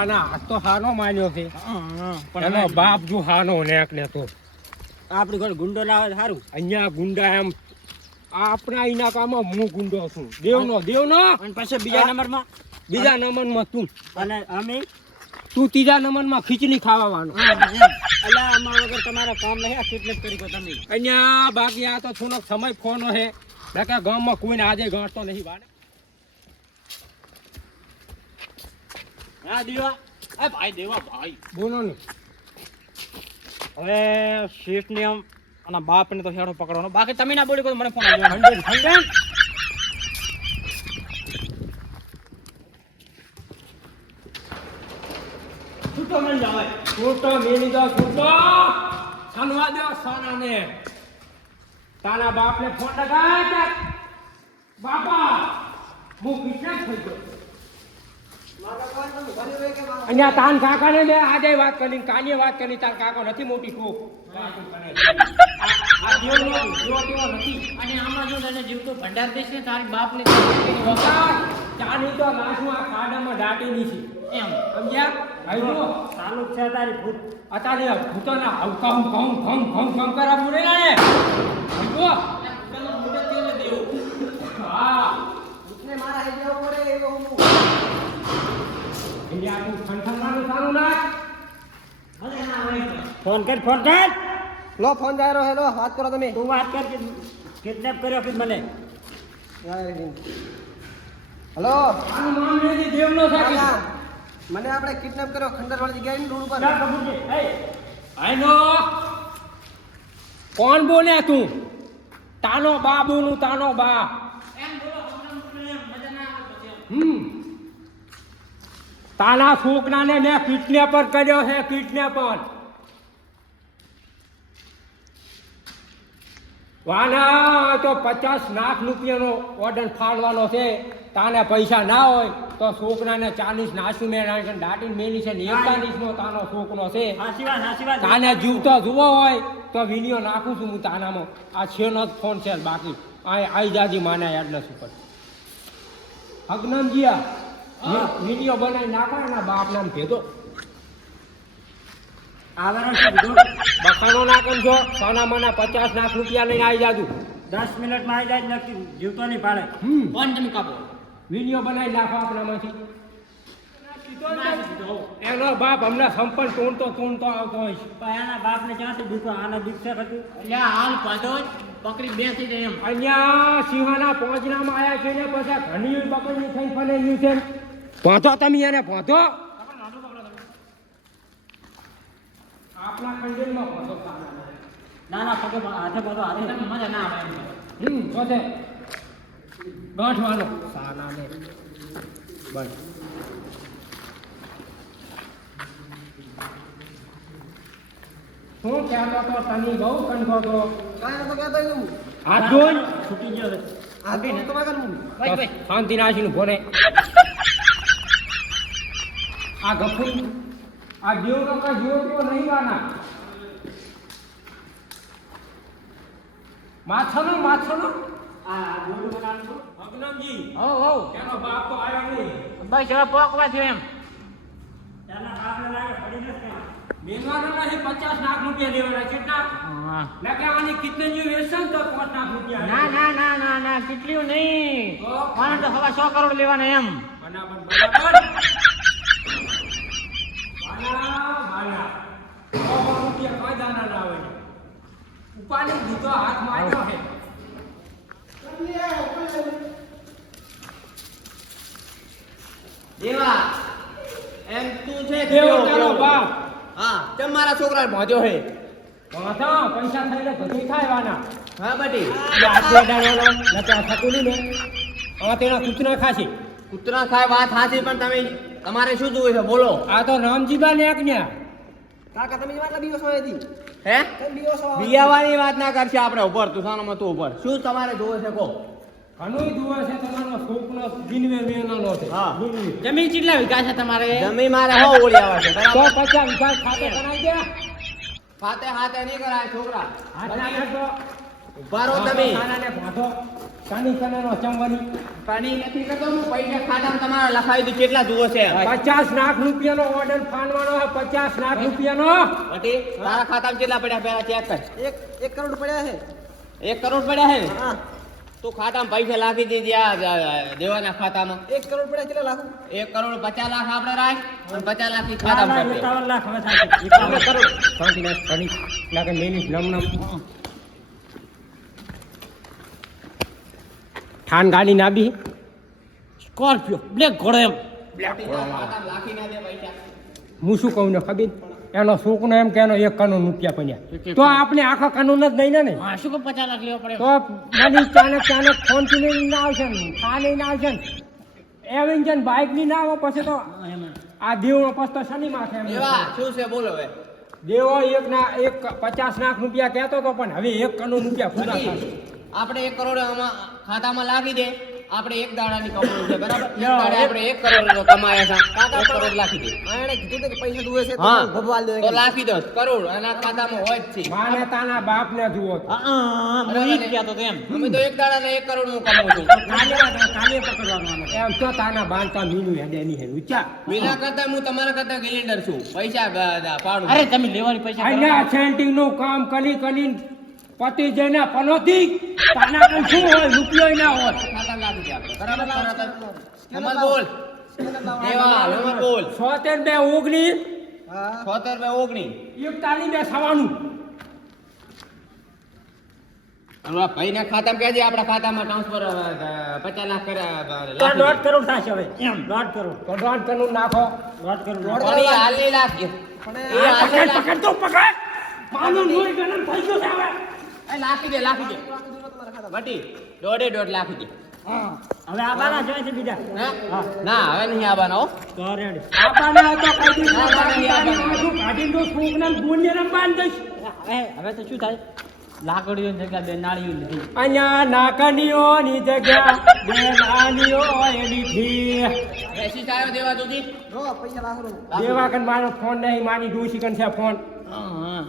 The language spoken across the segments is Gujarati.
વાના આ તો હાનો માન્યો છે પણ એનો બાપ જો હાનો ને તો આપણી ઘર ગુંડો લાવે સારું. અહીંયા ગુંડા એમ આપણા ઇલાકામાં હું ગુંડો છું. દેવનો અને પછી બીજા નંબરમાં તું અને અમે તું ત્રીજા નંબરમાં ખીચડી ખાવાનું. અલા અમારા વગર તમારા કામ નહીં. આ કિડનેપ કરી ગયો તમે અહીંયા બાકી આ તો થોડોક સમય ફોનો છે બાકી ગામમાં કોઈને આજે ગાંઠતો નહીં વાને. હા દેવા ભાઈ દેવા ભાઈ બોલો ને હવે શિફ્ટ નિયમ અને બાપ ને તો હેડો પકડવાનો. બાકી તમે ના બોલી મને ફોન આવ્યો 100 છૂટો મળી જાવ છૂટો મેલી દો છૂટો સનવા દો સોનાને તારા બાપને ફોન લગાય બાપા હું કિડનેપ થઈ ગયો. અહીંયા તાન કાકા ને મેં આજે વાત કરી કાલે વાત કરી તાર કાકો નથી મોટી કોક આ જીવનો નથી. અને આમાં જો તને જીવતો ભંડાર દેશ ને તારી બાપ ને ચાની તો લાશમાં આ ખાડામાં દાટીની છે એમ સમજ્યા ભાઈ જો ચાલુ છે તારી ભૂત અત્યારે ભૂતોના હવકા ઘમ કરા પૂરે ને જો હા ભૂતને મારા હે જવું પડે એવો હું ઇન્ડિયા તું ખંખનાનું સારું નાખ. ફોન કર લો ફોન જાય રહ્યો હેલો વાત કરો તમે. તું વાત કર કે કિડનેપ કર્યો કે મને હેલો આનું નામ લેજી દેવનો સાકી મને આપણે કિડનેપ કર્યો ખંડરવાળી જગ્યાએ રોડ ઉપર. ચાલ કબૂલ છે એ આઈનો કોણ બોલે તું તાનો બા બોલું તાનો બા એમ બોલો મજા ના આવે પછી તાના છોકરાને મેં કિડનેપર કર્યો છે કિડનેપર વાના તો 50 લાખ રૂપિયાનો ઓર્ડર ફાળવાનો છે. તાને પૈસા ના હોય તો છોકરાને 40 નાસું મેં દાટીને મેલી છે 41 નો તાનો છોકરો છે. સાચી વાત તાને જીવતો જોવો હોય તો વિડીયો નાખું છું હું તાનામાં. આ છેનો જ ફોન છે બાકી આઈ જાજી માના એડ્રેસ ઉપર અગ્નમજીયા વિડીયો બનાવી નાખા એના બાપ નામ ભેદો આવરણ છે બધું બખાનો ના કરજો. સોના મના 50 લાખ રૂપિયા લઈને આવી જાજુ. 10 મિનિટમાં આવી જાય નક્કી જીવતો નહીં પાડે ફોન તમે કાપો વિડીયો બનાવી નાખો આપણામાંથી. એનો બાપ હમણાં સંપલ તોડતો આવતો હોય છે. એના બાપને ક્યાંથી દીધો આના દીક્ષા હતું હાલ પાડો બકરી બેસી જાય એમ અહીંયા સિંહાના પોંચનામાં આવ્યા છે ને પછી ઘણી બકરી થઈ ફરેલું છે. પહોંચો તમે એને પહોંચો આપણા ખંડેરમાં પહોંચો. ના પગે હાથે બધો હાથે મજા ના આવે પહોંચે ગાંઠવાનો સાના ને બસ શું કહેતો તો તને બહુ કંઠો તો કાંઈ નતો કહેતો એવું. હાથ જોઈ છૂટી ગયો આ તો હું તો વાગનું. શાંતિ નાશીનું ભોને આ ગફુર આ જેવનો કા જેવો નહીં વાના માછનો આ જોડું બનાવજો અગ્નમજી હો એનો બાપ તો આવ્યો નહીં. બસ હવે પોકવા થયો એમ એના બાપને લાગે પડી નથી મેલવાનો નહીં 50 લાખ રૂપિયા દેવાના કેટલા હા નકે આની કિતને વેચન તો 5 લાખ રૂપિયા ના કેટલી નહીં મને તો હવે 100 કરોડ લેવાના એમ બરાબર બાના રૂપિયા કોઈ દાના ના આવે ઉપાડી દીધો હાથ માર્યો છે. દેવા એમ તું છે દેવો તારો બાપ હા તેમ મારા છોકરાને ભોંચ્યો હે. વાંધો પૈસા થઈને બધું ખાયવાના હા બટી આટલે ડાળવાનો નતા થતું નહીં ને હવે તેના કૂતરા ખાશે. કૂતરા ખાય વાત સાચી પણ તમે તમારે શું જોવે છે બોલો. આ તો રામજીબા ને એક ને કાકા તમે કેટલા દિવસ હોય હતી હે કેમ દિવસો બિયાવાની વાત ના કરશે આપણે ઉપર તું સાનામાં તું ઉપર શું તમારે જોવે છે કો ઘણું જુએ છે તમારો છોકરો દિનવે વેનાનો છે. હા. જમીન કેટલા વીઘા છે તમારે જમી મારે હો ઓળી આવે છે તો બરાબર 50 વીઘા ખાતે બનાવી દે. હાથે હાથે નહીં કરાય છોકરા હાથ ના કરતો ઉભા રહો તમે. તાનાને ભાગો કાની કનેનો ચમવાની પાણી નથી કરતો હું પૈસા ખાતામાં તમારા લખાવી દઉં કેટલા જુઓ છે 50 લાખ રૂપિયાનો ઓર્ડર ફાડવાનો છે 50 લાખ રૂપિયાનો વટી તારા ખાતામાં કેટલા પડ્યા પેલા ચેક કર. 1 કરોડ પડ્યા છે 1 કરોડ પડ્યા છે ને હા તું ખાતામાં પૈસા લાખી દીધી આ દેવાના ખાતામાં 1 કરોડ પડ્યા કેટલા લાખ 1 કરોડ 50 લાખ આપણે રાખ અને 50 લાખ ની ખાતામાં કરી દે. 51 લાખ હવે થાય 51 કરોડ શાંતિ ના ઘણી લાગે મેની નમ ઠાન ગાડી નાબી સ્કોર્પિયો બ્લેક ઘોડો એમ ખાતામાં લાખી ના દે પૈસા. હું શું કહું ને ખબર એનો છોકરો એમ કે એનો 1 કરોડ રૂપિયા પડ્યા તો આપણે આખા કાનૂન જ નહીં ને હા શું કે 50 લાખ લેવા પડે તો મને ચાનક ફોન થી નહીં ના આવશે ને આ નહીં ના આવશે ને એવેન્જન બાઇક ની ના આવે પછી તો આ દેવનો પસ્તો શની માથે એમ એવા શું છે બોલો હવે દેવો 50 લાખ રૂપિયા કહેતો તો પણ હવે 1 કરોડ રૂપિયા પૂરા થશે આપણે 1 કરોડ આમાં ખાતામાં લાખી દે આપણે એક દાડાની કમાણી છે બરાબર એક દાડે આપણે 1 કરોડ કમાયા છે 1 કરોડ લાખી દે આણે કીધું કે પૈસા દુએ છે હા ભગવાન દે તો લાખી દો કરોડ એના ખાતામાં હોય જ છે માને તાના બાપ ને જુઓ તો. મોઈ કહેતો તો એમ અમે તો એક દાડાને 1 કરોડ નું કમાવું છું કાલે પકડવાનું એમ તો તાના બાંધતા મીનું હેડે ની હે ઊંચા વિના કરતા હું તમારા કરતા ગેલેન્ડર છું પૈસા પાડું અરે તમે લેવાની પૈસા અહીંયા સેન્ટિંગ નું કામ કરી પતિ જઈને પનોતી તાના કઈ શું હોય રૂપિયો ના હોય ખાતામાં લાખી દે આપણે બરાબર નંબર બોલ દેવા નંબર બોલ 72 19 હા 76 19 41 સવાનું અને ભાઈના ખાતામાં કહેજે આપણા ખાતામાં ટ્રાન્સફર 50 લાખ કર્યા તો લાખી 1.5 કરોડ થશે હવે એમ 1.5 કરોડ તો દોઢ કરોડ નાખો 1.5 કરોડ પણ એ હાલ નહીં લાખ એ હાલ નહીં લાખ. પકડ તો પકડ માનો નોય ગણન થઈ ગયો છે હવે એ લાખી દે વટી 1.5 લાખી દે હા હવે આ બાના જોઈ છે બીજા હા? ના હવે નહીં આવવાના હો તો રેડી આપાને તો કઈ દી ના, ના, ના. કાઢી દો છોકરાને ગુંડે રંબાન દઈશ હવે તો શું થાય લાકડીઓની જગ્યા બે નાળીઓ લીધી અહીંયા નાકનીઓની જગ્યા બે નાનીઓ એની થી એસી સાહેબ દેવા દૂધી જો પૈસા લાખો દેવા કન મારો ફોન નહીં માની ડોસી કન છે ફોન હા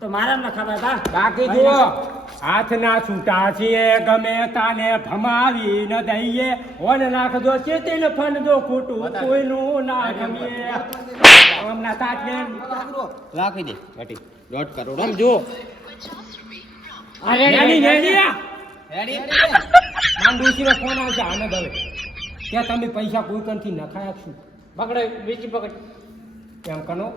તો મારા ન ખબર હતા બાકી જુઓ હાથના છૂટા છીએ ગમે તાને ભમાવી ન દઈએ ઓન નાખજો ચેતીન ફંદો ખોટું કોઈનું ના ગમીએ હમણાં તાટને લાખી દે વટી 1.5 કરોડ આમ જો નેની નેની રેડી માન ડોસીનો ફોન આવશે આનંદ હવે કે તમે પૈસા કોઈ કંથી નખાયા છું પકડે બીજી પકડ એમ કનો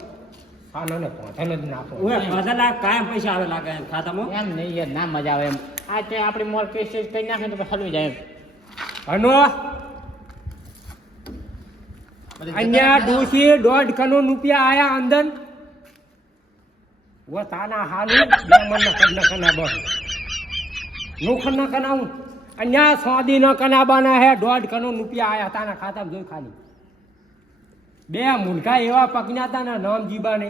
આનંદ પહોંચે જ નાખો ઓએ 50 લાખ કાયમ પૈસા આવે લાગે એમ ખાતામાં એમ નહીં યાર ના મજા આવે એમ આ તે આપણે મોર કેસ કરી નાખે તો હલવી જાય એમ અનો અહીંયા ડોસી 1.5 કરોડ રૂપિયા આયા અંદર વો તાના હાલું બે મન કરના કના બસ નોખર ના કનાવું અહીંયા સોદી ન કનાબાના હે 1.5 કરોડ રૂપિયા આયા તાના ખાતામાં જોઈ ખાલી બે મુલકા એવા પકડ્યા હતા ને નામ જીબાને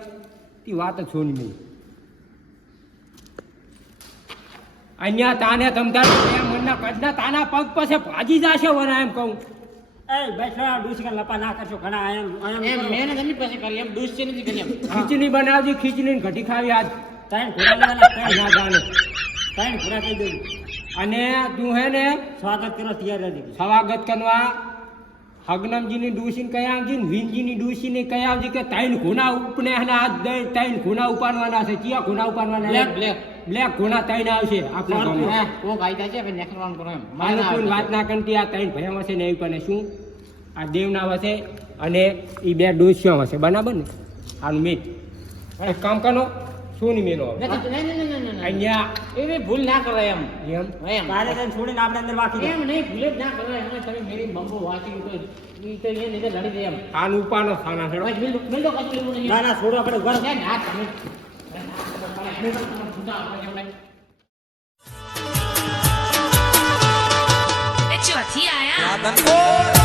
તી વાત જ છોની નહીં અહીંયા તાને તમતાર બે મનના કદના તાના પગ પાસે ભાજી જાશે વના એમ કહું એ બેઠા ડૂસી કે લપા ના કરશો ઘણા આયમ એમ મહેનત એમની પાસે કરી એમ દૂધ છે નથી કરી એમ ખીચડી બનાવજી ખીચડી ને ઘટી ખાવી આજ ત્રણ ઘોડા લેવાના ના જાણે ત્રણ ઘોડા કહી દઉં અને તું હે ને સ્વાગત કરવા તૈયાર હતી સ્વાગત કરવા હગનમજીની ડૂસીને કયાવજી ને વિનજીની ડૂસીને કયાવજી કે ત્રણ ખૂણા ઉપને અને હાથ દઈ ત્રણ ખૂણા ઉપાડવાના છે ચિયા ખૂણા ઉપાડવાના બ્લેક બ્લેક બ્લેક ખૂણા ત્રણ આવશે આપણા ગામમાં ઓ કાયદા છે ભાઈ નેકરવાનું કરો એમ મારે કોઈ વાત ના કરતી આ ત્રણ ભયા હશે ને એવી પણ શું આ દેવના હશે અને એ બે ડોસીઓ હશે બરાબર ને આનું મેં એક કામ કરો શું નહીં મેલો હવે? નહીં અહીંયા એવી ભૂલ ના કરે એમ એમ એમ તારે તને છોડીને આપણે અંદર વાકી દે એમ નહીં ભૂલે જ ના કરે એમ તમે મેરી બંબો વાંચી તો ઈ તો એ રીતે લડી દે એમ આનું ઉપાડો ખાના છે ભાઈ મિલ દો કશું લેવું નહીં ના ના છોડો આપણે ઉભા રહો. ના તમે ચોથી આયા